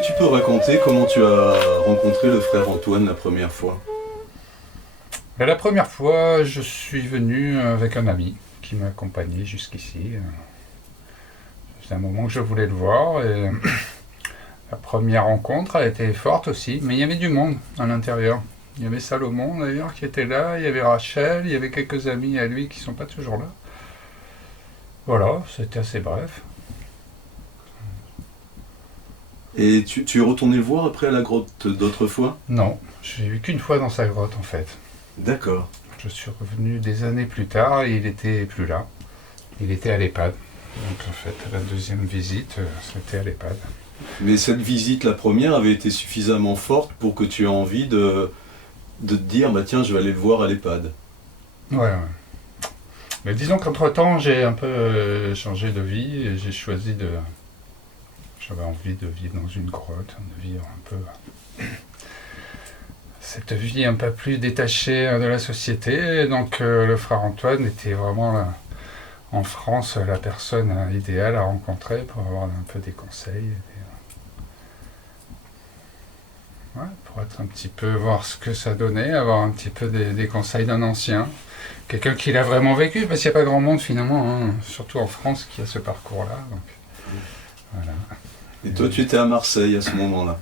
que tu peux raconter comment tu as rencontré le frère Antoine la première fois? La première fois, je suis venu avec un ami qui m'a accompagné jusqu'ici. C'est un moment que je voulais le voir et la première rencontre a été forte aussi, mais il y avait du monde à l'intérieur. Il y avait Salomon d'ailleurs qui était là, il y avait Rachel, il y avait quelques amis à lui qui sont pas toujours là. Voilà, c'était assez bref. Et tu es retourné le voir après à la grotte d'autres fois? Non, j'ai vu qu'une fois dans sa grotte en fait. D'accord. Je suis revenu des années plus tard et il était plus là. Il était à l'EHPAD. Donc en fait, la deuxième visite, c'était à l'EHPAD. Mais cette visite, la première, avait été suffisamment forte pour que tu aies envie de te dire, bah tiens, je vais aller le voir à l'EHPAD. Ouais. Mais disons qu'entre-temps, j'ai un peu changé de vie et j'ai choisi de... J'avais envie de vivre dans une grotte, de vivre un peu... Cette vie un peu plus détachée de la société. Et donc le frère Antoine était vraiment là, en France la personne idéale à rencontrer pour avoir un peu des conseils. Ouais, pour être un petit peu, voir ce que ça donnait, avoir un petit peu des conseils d'un ancien. Quelqu'un qui l'a vraiment vécu, parce qu'il n'y a pas grand monde finalement, hein, surtout en France, qui a ce parcours-là. Donc, voilà. Et toi, tu étais à Marseille à ce moment-là?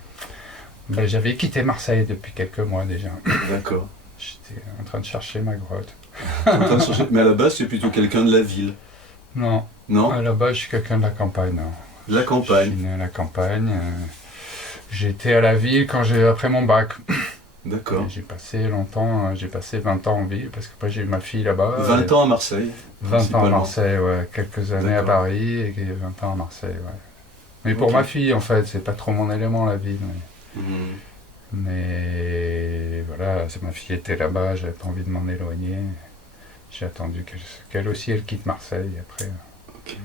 Ben, j'avais quitté Marseille depuis quelques mois déjà. D'accord. J'étais en train de chercher ma grotte. Mais à la base, tu es plutôt quelqu'un de la ville? Non, Non? à la base, je suis quelqu'un de la campagne. Non. De la Je campagne? suis né à la campagne. J'étais à la ville quand après mon bac. D'accord. Et j'ai passé longtemps, j'ai passé 20 ans en ville, parce qu'après j'ai eu ma fille là-bas. 20 ans à Marseille? 20 ans à Marseille, ouais. Quelques années à D'accord. Paris et 20 ans à Marseille, ouais. Mais pour Ok. ma fille, en fait, c'est pas trop mon élément, la ville. Mhm. Mais voilà, ma fille était là-bas, j'avais pas envie de m'en éloigner. J'ai attendu qu'elle aussi, elle quitte Marseille, après. Ok.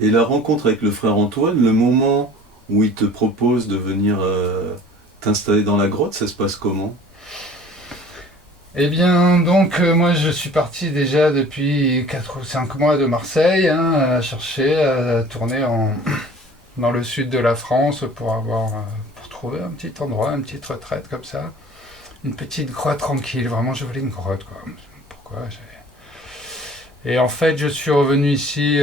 Et la rencontre avec le frère Antoine, le moment où il te propose de venir t'installer dans la grotte, ça se passe comment? Eh bien, donc, moi, je suis parti déjà depuis 4 ou 5 mois de Marseille, hein, à chercher, à tourner dans le sud de la France pour trouver un petit endroit, une petite retraite comme ça. Une petite grotte tranquille, vraiment, je voulais une grotte, quoi. Pourquoi Et en fait, je suis revenu ici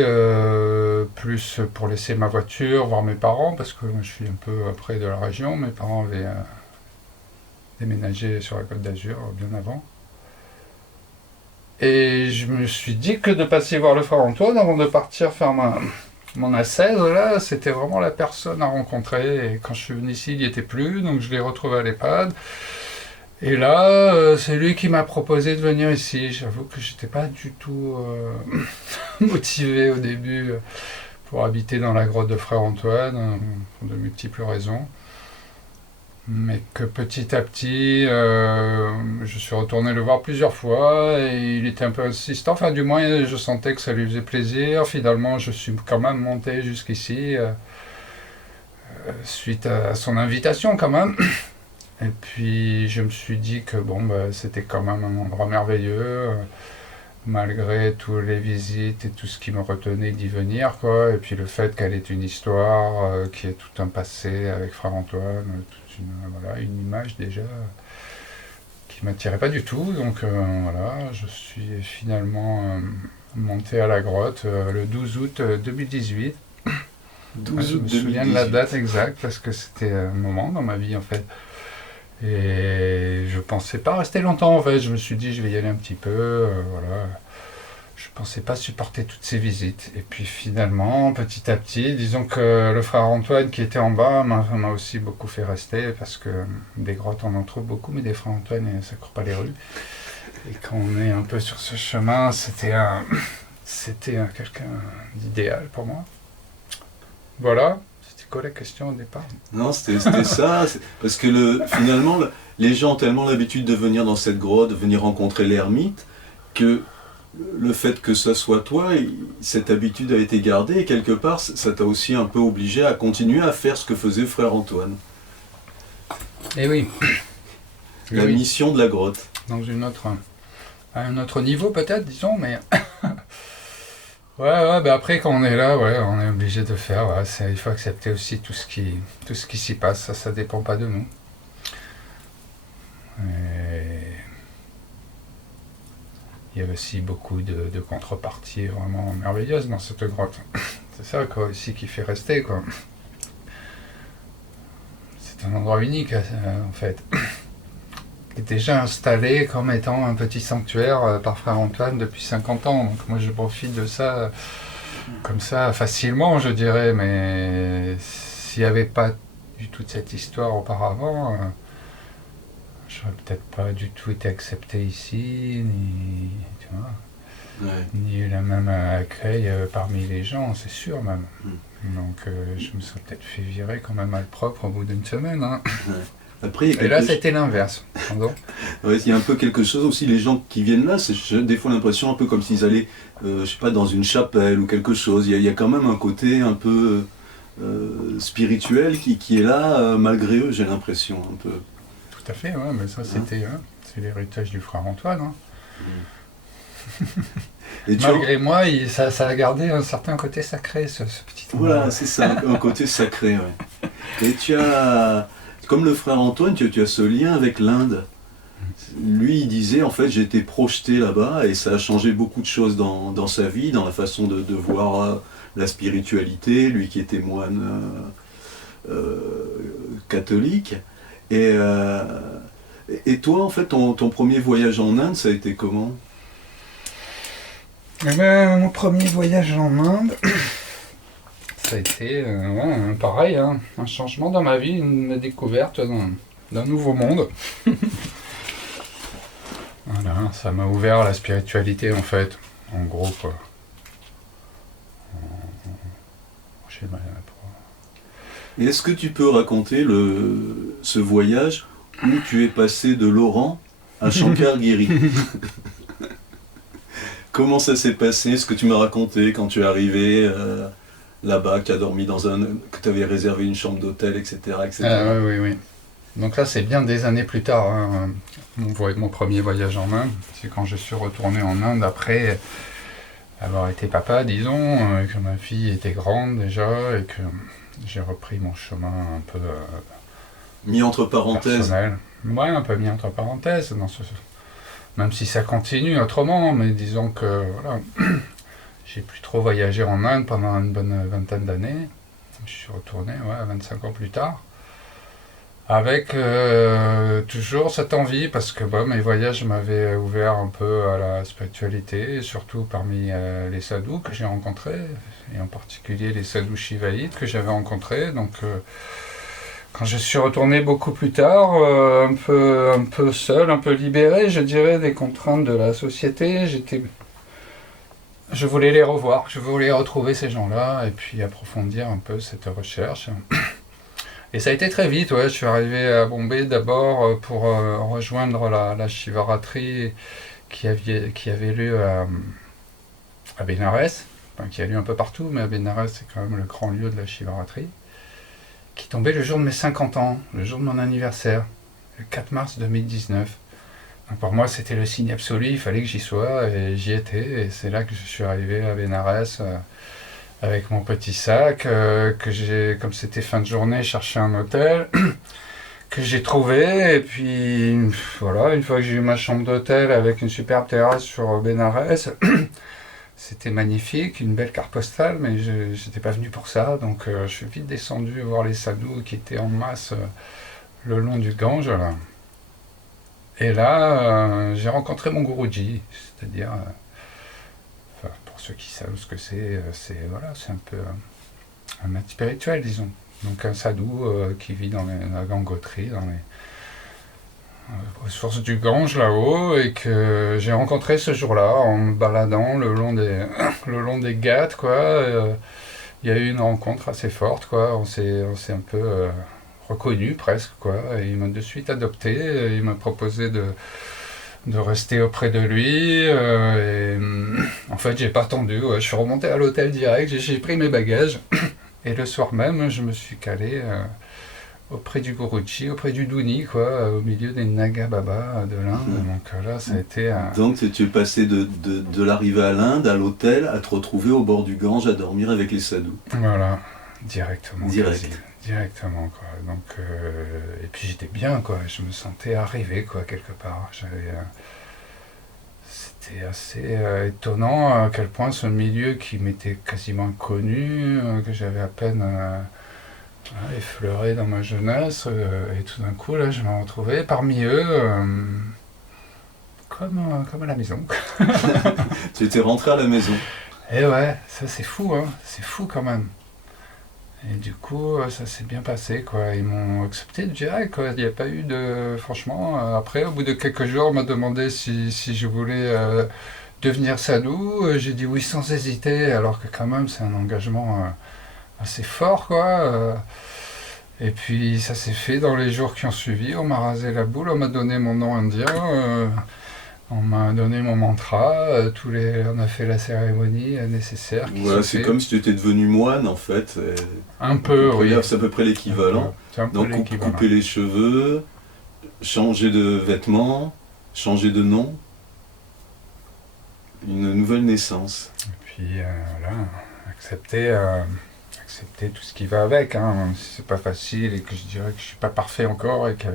plus pour laisser ma voiture, voir mes parents, parce que moi, je suis un peu près de la région. Mes parents avaient déménagé sur la Côte d'Azur bien avant. Et je me suis dit que de passer voir le frère Antoine avant de partir faire mon ascèse, là, c'était vraiment la personne à rencontrer. Et quand je suis venu ici, il n'y était plus, donc je l'ai retrouvé à l'EHPAD. Et là, c'est lui qui m'a proposé de venir ici. J'avoue que j'étais pas du tout motivé au début pour habiter dans la grotte de Frère Antoine, pour de multiples raisons. Mais que petit à petit, je suis retourné le voir plusieurs fois et il était un peu insistant. Enfin, du moins, je sentais que ça lui faisait plaisir. Finalement, je suis quand même monté jusqu'ici suite à son invitation quand même. Et puis, je me suis dit que bon, bah, c'était quand même un endroit merveilleux, malgré toutes les visites et tout ce qui me retenait d'y venir, quoi. Et puis le fait qu'elle ait une histoire, qui ait tout un passé avec Frère Antoine, voilà, une image déjà qui m'attirait pas du tout. Donc voilà, je suis finalement monté à la grotte le 12 août 2018. 12 Je août me souviens de la 2018. date exacte parce que c'était un moment dans ma vie en fait. Et je pensais pas rester longtemps en fait. Je me suis dit je vais y aller un petit peu, voilà. Je pensais pas supporter toutes ces visites. Et puis finalement, petit à petit, disons que le frère Antoine qui était en bas m'a aussi beaucoup fait rester parce que des grottes on en trouve beaucoup, mais des frères Antoine ça court pas les rues. Et quand on est un peu sur ce chemin, c'était quelqu'un d'idéal pour moi. Voilà. C'était quoi la question au départ? Non, c'était ça. Parce que finalement, les gens ont tellement l'habitude de venir dans cette grotte, de venir rencontrer l'ermite, que le fait que ce soit toi, cette habitude a été gardée et quelque part, ça t'a aussi un peu obligé à continuer à faire ce que faisait frère Antoine. Eh oui. La Oui. mission de la grotte. À un autre niveau peut-être, disons, mais Ouais, ben après quand on est là, ouais, on est obligé de faire. Ouais, il faut accepter aussi tout ce qui s'y passe. Ça dépend pas de nous. Et il y a aussi beaucoup de contreparties vraiment merveilleuses dans cette grotte. C'est ça quoi aussi qui fait rester quoi. C'est un endroit unique en fait. Qui est déjà installé comme étant un petit sanctuaire par Frère Antoine depuis 50 ans. Donc moi je profite de ça comme ça facilement je dirais. Mais s'il n'y avait pas du tout de cette histoire auparavant, j'aurais peut-être pas du tout été accepté ici, ni, tu vois, ni eu le même accueil parmi les gens, c'est sûr même. Donc je me serais peut-être fait virer quand même mal propre au bout d'une semaine. Hein. Après, et là, c'était l'inverse. Ouais, il y a un peu quelque chose aussi, les gens qui viennent là, j'ai des fois l'impression un peu comme s'ils allaient, je sais pas, dans une chapelle ou quelque chose. Il y a quand même un côté un peu spirituel qui est là, malgré eux, j'ai l'impression un peu. Tout à fait, ouais, mais ça c'était c'est l'héritage du frère Antoine. Hein. Et malgré moi, ça a gardé un certain côté sacré, ce petit endroit. Voilà, c'est ça, un côté sacré, ouais. Et tu as, comme le frère Antoine, tu as ce lien avec l'Inde. Lui, il disait, en fait, j'ai été projeté là-bas et ça a changé beaucoup de choses dans sa vie, dans la façon de voir la spiritualité, lui qui était moine catholique. Et toi, en fait, ton premier voyage en Inde, ça a été comment ? Eh ben, mon premier voyage en Inde, ça a été pareil, hein, un changement dans ma vie, une découverte d'un nouveau monde. Voilà, ça m'a ouvert à la spiritualité en fait, en gros quoi. Et est-ce que tu peux raconter ce voyage où tu es passé de Laurent à Shankar Giri? Comment ça s'est passé, ce que tu m'as raconté quand tu es arrivé là-bas, que tu as dormi que tu avais réservé une chambre d'hôtel, etc. Oui. Donc là, c'est bien des années plus tard, hein, mon premier voyage en Inde. C'est quand je suis retourné en Inde après avoir été papa, disons, que ma fille était grande déjà et que j'ai repris mon chemin un peu mis entre parenthèses. Personnel. Ouais, un peu mis entre parenthèses, même si ça continue autrement, mais disons que voilà, j'ai plus trop voyagé en Inde pendant une bonne vingtaine d'années. Je suis retourné 25 ans plus tard. Avec toujours cette envie, parce que mes voyages m'avaient ouvert un peu à la spiritualité, surtout parmi les sadhus que j'ai rencontrés, et en particulier les sadhus shivaïtes que j'avais rencontrés. Donc quand je suis retourné beaucoup plus tard, un peu seul, un peu libéré, je dirais, des contraintes de la société, je voulais les revoir, je voulais retrouver ces gens-là, et puis approfondir un peu cette recherche. Et ça a été très vite, je suis arrivé à Bombay d'abord pour rejoindre la Shivaratri qui avait lieu à Bénarès, enfin, qui a lieu un peu partout, mais à Bénarès c'est quand même le grand lieu de la Shivaratri, qui tombait le jour de mes 50 ans, le jour de mon anniversaire, le 4 mars 2019. Donc pour moi c'était le signe absolu, il fallait que j'y sois, et j'y étais, et c'est là que je suis arrivé à Bénarès, avec mon petit sac, que j'ai, comme c'était fin de journée, cherché un hôtel, que j'ai trouvé, et puis voilà, une fois que j'ai eu ma chambre d'hôtel avec une superbe terrasse sur Bénarès, c'était magnifique, une belle carte postale, mais je n'étais pas venu pour ça, donc je suis vite descendu voir les sadhus qui étaient en masse le long du Gange, là. Et là, j'ai rencontré mon Guruji, c'est-à-dire... pour ceux qui savent ce que c'est un peu un maître spirituel, disons. Donc un sadhu qui vit dans la Gangotri, aux sources du Gange là-haut, et que j'ai rencontré ce jour-là en me baladant le long des Ghats, quoi. Il y a eu une rencontre assez forte, quoi. On s'est un peu reconnus presque, quoi. Et il m'a de suite adopté. Il m'a proposé de rester auprès de lui, et en fait j'ai pas attendu, je suis remonté à l'hôtel direct, j'ai pris mes bagages et le soir même je me suis calé auprès du Guruji, auprès du Duni, quoi, au milieu des Naga Baba de l'Inde. Donc là, ça a été... Donc tu es passé de l'arrivée à l'Inde, à l'hôtel, à te retrouver au bord du Gange, à dormir avec les sadhus. Voilà, directement. Direct. Directement, quoi. Donc, et puis j'étais bien, quoi. Je me sentais arrivé, quoi, quelque part. C'était assez étonnant à quel point ce milieu qui m'était quasiment inconnu, que j'avais à peine effleuré dans ma jeunesse, et tout d'un coup, là, je me retrouvais parmi eux, comme à la maison. Tu étais rentré à la maison. Et ouais, ça c'est fou, hein. C'est fou quand même. Et du coup, ça s'est bien passé, quoi. Ils m'ont accepté direct, quoi. Il n'y a pas eu de... Franchement, après, au bout de quelques jours, on m'a demandé si je voulais devenir sadhu. J'ai dit oui sans hésiter, alors que quand même, c'est un engagement assez fort, quoi. Et puis, ça s'est fait dans les jours qui ont suivi. On m'a rasé la boule, on m'a donné mon nom indien, on m'a donné mon mantra, on a fait la cérémonie nécessaire. Voilà, c'est comme si tu étais devenu moine, en fait. Un peu, oui. C'est à peu près l'équivalent. Donc couper les cheveux, changer de vêtements, changer de nom. Une nouvelle naissance. Et puis voilà, accepter tout ce qui va avec, hein, même si c'est pas facile et que je dirais que je suis pas parfait encore et que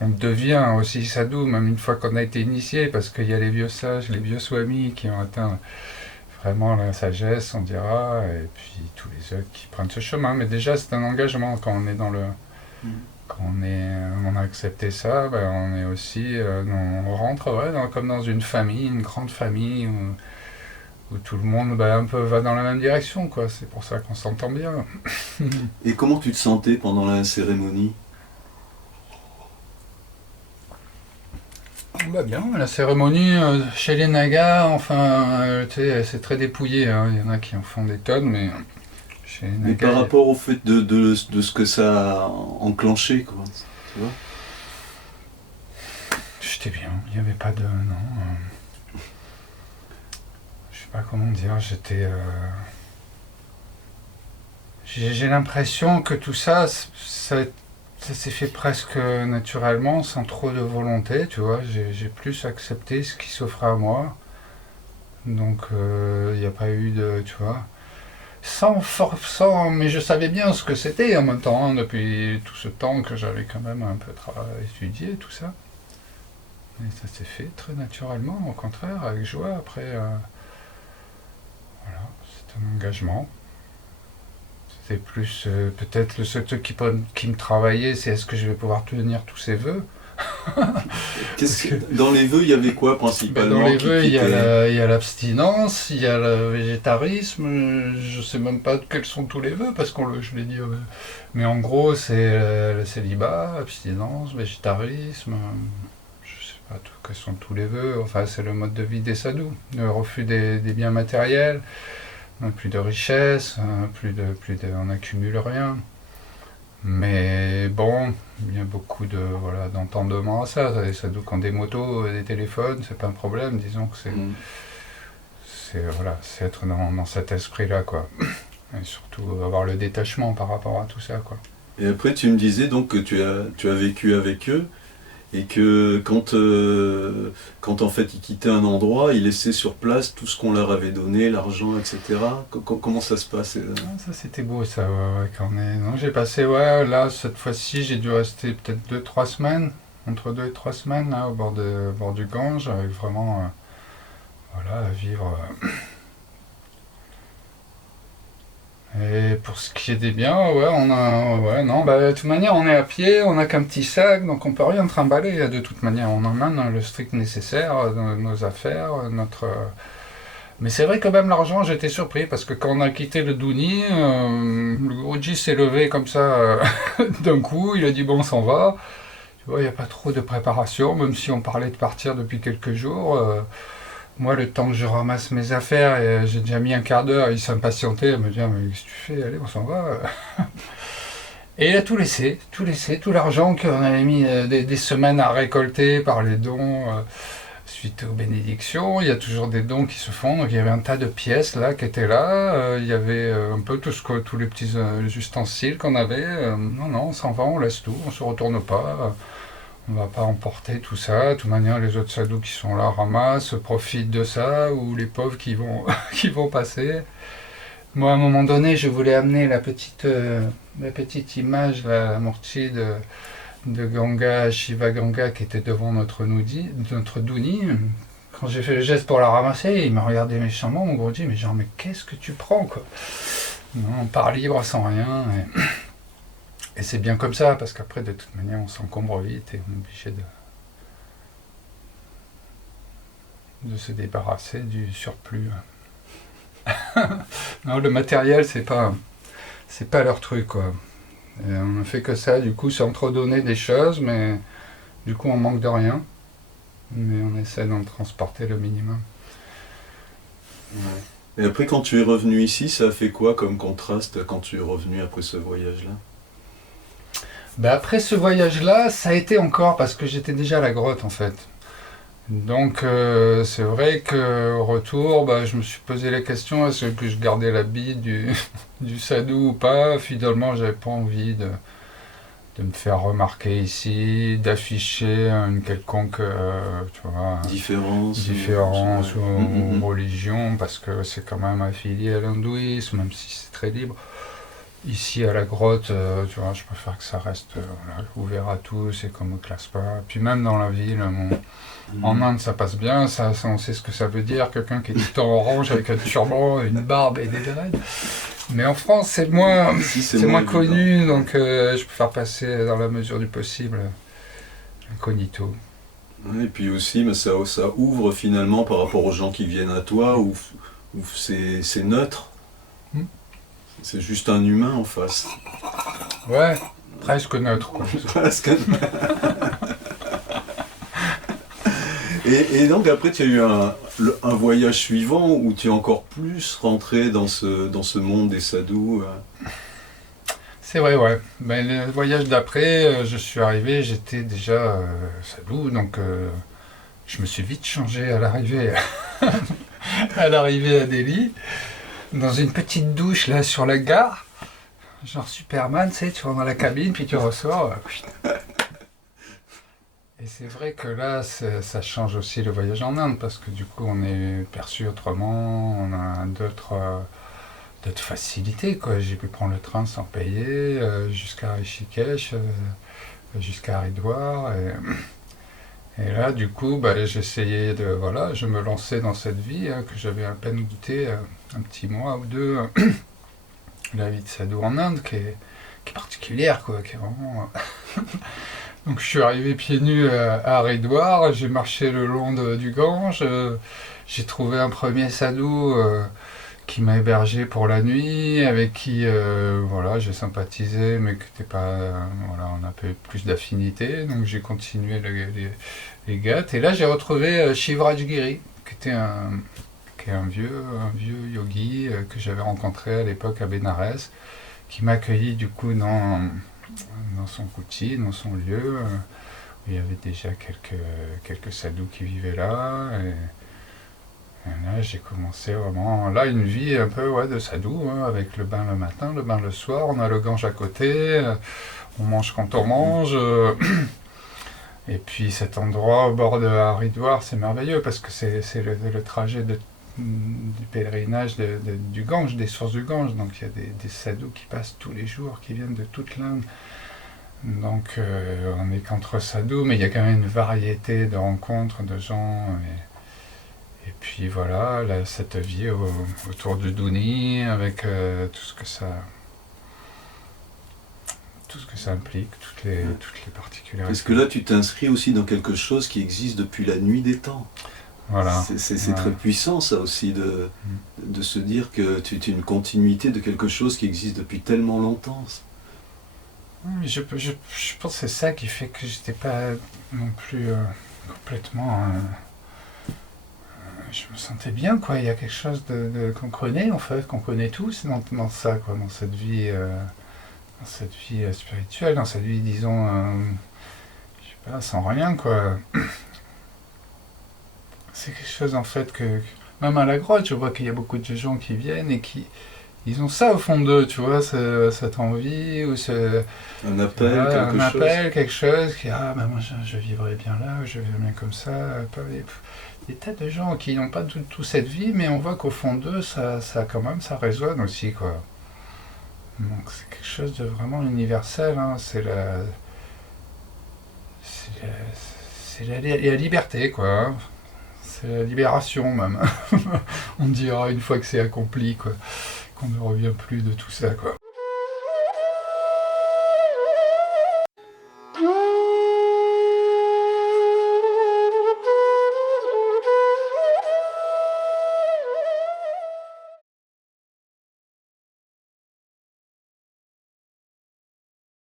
on devient aussi sadhu même une fois qu'on a été initié, parce qu'il y a les vieux sages, les vieux swamis qui ont atteint vraiment la sagesse, on dira, et puis tous les autres qui prennent ce chemin. Mais déjà c'est un engagement quand on est dans le... Quand on a accepté ça, ben on est aussi, on rentre comme dans une famille, une grande famille où tout le monde un peu va dans la même direction, quoi. C'est pour ça qu'on s'entend bien. Et comment tu te sentais pendant la cérémonie ? Bah bien, la cérémonie chez les Nagas, enfin, tu sais, c'est très dépouillé, hein. Il y en a qui en font des tonnes, mais chez les Nagas... Mais par rapport au fait de ce que ça a enclenché, quoi, tu vois ? J'étais bien, il n'y avait pas de... Non, je sais pas comment dire, j'étais... J'ai l'impression que tout ça s'est fait presque naturellement, sans trop de volonté, tu vois. J'ai plus accepté ce qui s'offrait à moi. Donc, il n'y a pas eu de, tu vois... mais je savais bien ce que c'était en même temps, hein, depuis tout ce temps que j'avais quand même un peu étudié, tout ça. Et ça s'est fait très naturellement, au contraire, avec joie. Après, voilà, c'est un engagement. C'est plus peut-être le seul truc qui me travaillait, c'est est-ce que je vais pouvoir tenir tous ces vœux. Dans les vœux, il y avait quoi principalement? Dans les vœux, il y a l'abstinence, il y a le végétarisme, je sais même pas quels sont tous les vœux, parce je l'ai dit, mais en gros, c'est le célibat, abstinence, végétarisme, je sais pas quels sont tous les vœux, enfin c'est le mode de vie des sadhus, le refus des biens matériels, plus de richesse, on n'accumule rien. Mais bon, il y a beaucoup d'entendement à ça. Les sadhus qui ont des motos, des téléphones, c'est pas un problème. Disons que c'est être dans cet esprit-là, quoi. Et surtout avoir le détachement par rapport à tout ça, quoi. Et après, tu me disais donc que tu as vécu avec eux et que quand en fait ils quittaient un endroit, ils laissaient sur place tout ce qu'on leur avait donné, l'argent, etc. Comment ça se passe? Ça c'était beau, ça, quand j'ai passé, là cette fois-ci j'ai dû rester peut-être 2-3 semaines, entre 2 et 3 semaines là au bord du Gange, avec vraiment à vivre. Et pour ce qui est des biens, de toute manière on est à pied, on n'a qu'un petit sac, donc on peut rien trimballer, de toute manière on emmène le strict nécessaire, nos affaires, Mais c'est vrai que même l'argent, j'étais surpris, parce que quand on a quitté le Duni, le Guruji s'est levé comme ça d'un coup, il a dit bon on s'en va, tu vois, il n'y a pas trop de préparation, même si on parlait de partir depuis quelques jours. Moi, le temps que je ramasse mes affaires, j'ai déjà mis un quart d'heure, il s'impatientait, il me dit mais qu'est-ce que tu fais, allez, on s'en va. Et il a tout laissé, tout l'argent qu'on avait mis des semaines à récolter par les dons, suite aux bénédictions, il y a toujours des dons qui se font. Donc il y avait un tas de pièces là qui étaient là. Il y avait un peu tous les petits ustensiles qu'on avait. Non, on s'en va, on laisse tout, on se retourne pas. On va pas emporter tout ça. De toute manière, les autres sadhus qui sont là ramassent, profitent de ça, ou les pauvres qui vont, qui vont passer. Moi, à un moment donné, je voulais amener la petite image, la murti de Ganga, Shiva Ganga, qui était devant notre Duni. Quand j'ai fait le geste pour la ramasser, il m'a regardé méchamment, mon gros dit, mais genre, mais qu'est-ce que tu prends, quoi? Non, on part libre, sans rien. Et c'est bien comme ça, parce qu'après, de toute manière, on s'encombre vite et on est obligé de se débarrasser du surplus. Non, le matériel, c'est pas leur truc, quoi. Et on ne fait que ça, du coup, sans trop donner des choses, mais du coup, on manque de rien. Mais on essaie d'en transporter le minimum. Ouais. Et après, quand tu es revenu ici, ça a fait quoi comme contraste quand tu es revenu après ce voyage-là? Ben après ce voyage-là, ça a été encore parce que j'étais déjà à la grotte en fait. Donc c'est vrai qu'au retour, je me suis posé la question, est-ce que je gardais l'habit du sadhu ou pas? Finalement, j'avais pas envie de me faire remarquer ici, d'afficher une quelconque différence ou religion, parce que c'est quand même affilié à l'hindouisme, même si c'est très libre. Ici à la grotte, je préfère que ça reste ouvert à tous et qu'on ne me classe pas. Puis même dans la ville, en Inde ça passe bien, ça, on sait ce que ça veut dire, quelqu'un qui est tout en orange avec un turban, une barbe et des dreads. Mais en France c'est moins, c'est moins connu, donc je préfère passer dans la mesure du possible incognito. Ouais, et puis aussi, ça ouvre finalement par rapport aux gens qui viennent à toi, où c'est neutre. C'est juste un humain en face. Ouais, presque neutre. Presque. Et donc après, tu as eu un voyage suivant où tu es encore plus rentré dans ce monde des sadhus. C'est vrai, ouais. Le voyage d'après, je suis arrivé, j'étais déjà sadhu, donc je me suis vite changé à l'arrivée à Delhi. Dans une petite douche là sur la gare, genre Superman, tu sais, tu rentres dans la cabine puis tu ressors. Et c'est vrai que là, ça change aussi le voyage en Inde parce que du coup, on est perçu autrement, on a d'autres facilités, quoi. J'ai pu prendre le train sans payer jusqu'à Rishikesh, jusqu'à Haridwar. Et là, du coup, j'essayais je me lançais dans cette vie que j'avais à peine goûté un petit mois ou deux. La vie de sadhu en Inde, qui est particulière, quoi, qui est vraiment... Donc je suis arrivé pieds nus à Haridwar, j'ai marché le long du Gange, j'ai trouvé un premier sadhu qui m'a hébergé pour la nuit, avec qui j'ai sympathisé, mais qui n'était pas, on a peu plus d'affinité, donc j'ai continué les gâtes. Et là j'ai retrouvé Shivraj Giri, qui est un vieux yogi que j'avais rencontré à l'époque à Bénarès, qui m'a accueilli du coup dans son kuti, dans son lieu, où il y avait déjà quelques sadhus qui vivaient là. Et là, j'ai commencé vraiment, là, une vie un peu de sadhu, avec le bain le matin, le bain le soir, on a le Gange à côté, on mange quand on mange. Et puis cet endroit au bord de Haridwar, c'est merveilleux parce que c'est le trajet du pèlerinage du Gange, des sources du Gange. Donc il y a des sadhus qui passent tous les jours, qui viennent de toute l'Inde. Donc on n'est qu'entre sadhus, mais il y a quand même une variété de rencontres de gens. Et puis voilà, cette vie autour du Duni, avec tout ce que ça implique, toutes les particularités. Est-ce que là, tu t'inscris aussi dans quelque chose qui existe depuis la nuit des temps? Voilà. C'est très puissant, ça aussi, de se dire que tu es une continuité de quelque chose qui existe depuis tellement longtemps. Je pense que c'est ça qui fait que j'étais pas non plus complètement... je me sentais bien, quoi. Il y a quelque chose qu'on connaît, en fait, qu'on connaît tous dans ça, quoi, dans cette vie spirituelle, dans cette vie, disons, je sais pas, sans rien, quoi. c'est quelque chose en fait même à la grotte, je vois qu'il y a beaucoup de gens qui viennent et qui ils ont ça au fond d'eux, tu vois, cette envie ou Un appel, voilà, quelque un chose. appel, quelque chose qui moi je vivrais bien là, je vivrais bien comme ça. Des tas de gens qui n'ont pas du tout cette vie, mais on voit qu'au fond d'eux, ça quand même, ça résonne aussi, quoi. Donc c'est quelque chose de vraiment universel, hein. C'est la liberté, quoi, hein. C'est la libération même. On dira une fois que c'est accompli, quoi, qu'on ne revient plus de tout ça, quoi.